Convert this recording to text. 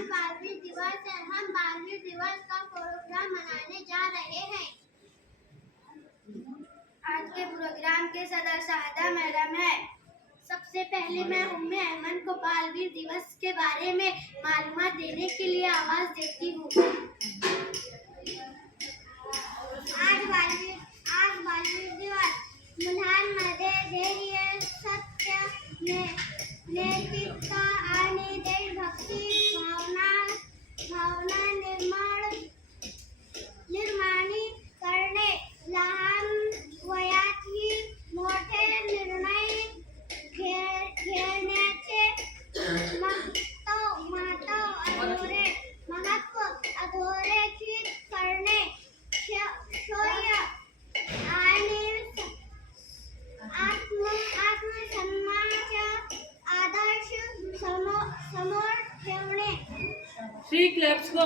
आज बालवीर दिवस है। हम बालवीर दिवस का प्रोग्राम मनाने जा रहे हैं। आज के प्रोग्राम के सदर शाहिदा मैडम है। सबसे पहले मैं उम्मे अहमद को बालवीर दिवस के बारे में मालूमात देने के लिए आवाज देती हूँ। आज बालवीर दिवस मुलांमध्ये धैर्य, सत्य, नैतिकता आणि देशभक्ती भावना निर्माण करणे, लहान वयातही मोठे निर्णय घेण्याचे महत्त्व अधोरेखित करणे, शौर्य आणि आत्मसन्मानाचा आदर्श समोर ठेवणे। 3 claps go.